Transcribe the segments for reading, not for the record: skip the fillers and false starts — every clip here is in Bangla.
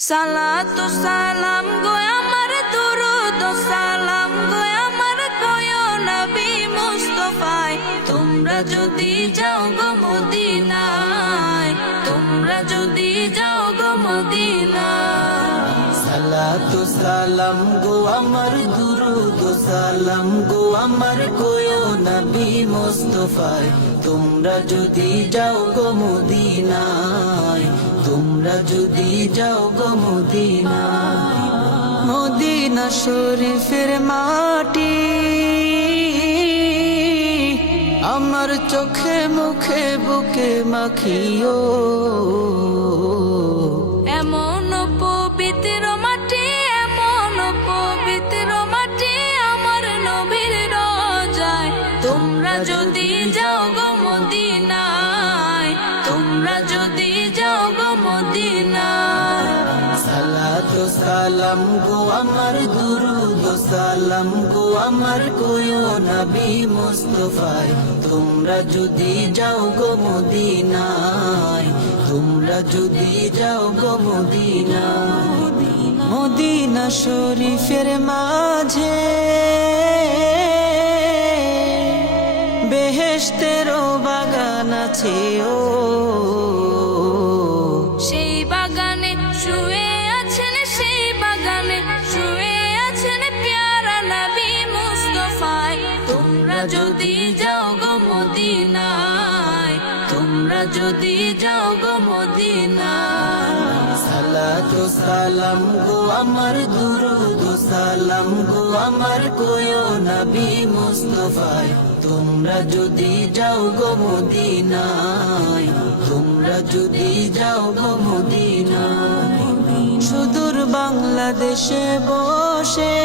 সালাতু সালাম গো আমার দুরুদ সালাম গো আমার কয়ো নবী মুস্তাফায় তোমরা যদি যাও গো মদিনায় তোমরা যদি যাও গো মদিনায় সালাতু সালাম গো আমার দুরুদ সালাম গো আমার কয়ো নবী মুস্তাফায় তোমরা যদি যাও গো মদিনায় তোমরা যদি যাও গো মদিনায় মদিনা শরীফের মাটি আমার চোখে মুখে বুকে মাখিও এমন পবিত্র মাটি এমন পবিত্র মাটি আমার নবীর রোজায় তোমরা যদি যাও গো মদিনায় তোমরা যদি যাও গো মদিনায় সালাতু সালাম গো আমার দুরুদ সালাম গো আমার কয়ো নবী মুস্তাফায় তোমরা যদি যাও গো মদিনায় তোমরা যদি যাও গো মদিনায় মদিনা শরীফের মাঝে বেহেশতেরও বাগান আছে ও সেই বাগানে শুয়ে আছেন সেই বাগানে শুয়ে আছেন প্যারা নবী মুস্তাফায় তোমরা যদি যাও গো মদিনায় তোমরা যদি যাও গো মদিনায় সালাতু সালাম গো আমার দুরুদ সালাম গো আমার কয়ো নবী মুস্তাফায় তোমরা যদি যাও গো মদিনায় তোমরা যদি যাও গো মদিনায় সুদূর বাংলাদেশে বসে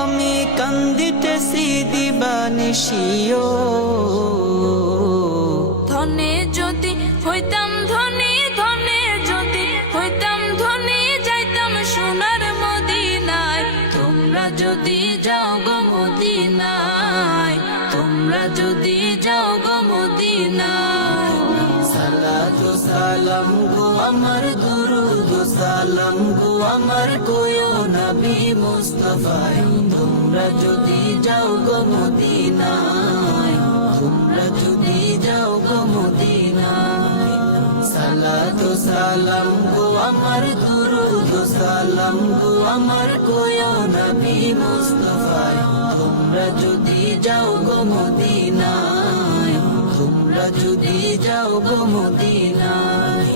আমি কান্দিতেছি দিবানিশিও ধনে যদি হইতাম ধনী ধনে যদি হইতাম ধনী যাইতাম সোনার মদিনায় তোমরা যদি যাও গো মদিনায় তোমরা যদি যাও গো মদিনায় সালাতু সালাম গো আমার দুরুদ সালাম গো আমার কয়ো নবী মুস্তাফায় তোমরা যদি যাও গো মদিনায় তোমরা যদি যাও গো মদিনায় সালাতু সালাম গো আমার দুরুদ সালাম গো আমার কয়ো নবী মুস্তাফায় তোমরা যদি যাও গো মদিনায় তোমরা যদি যাও গো মদিনায়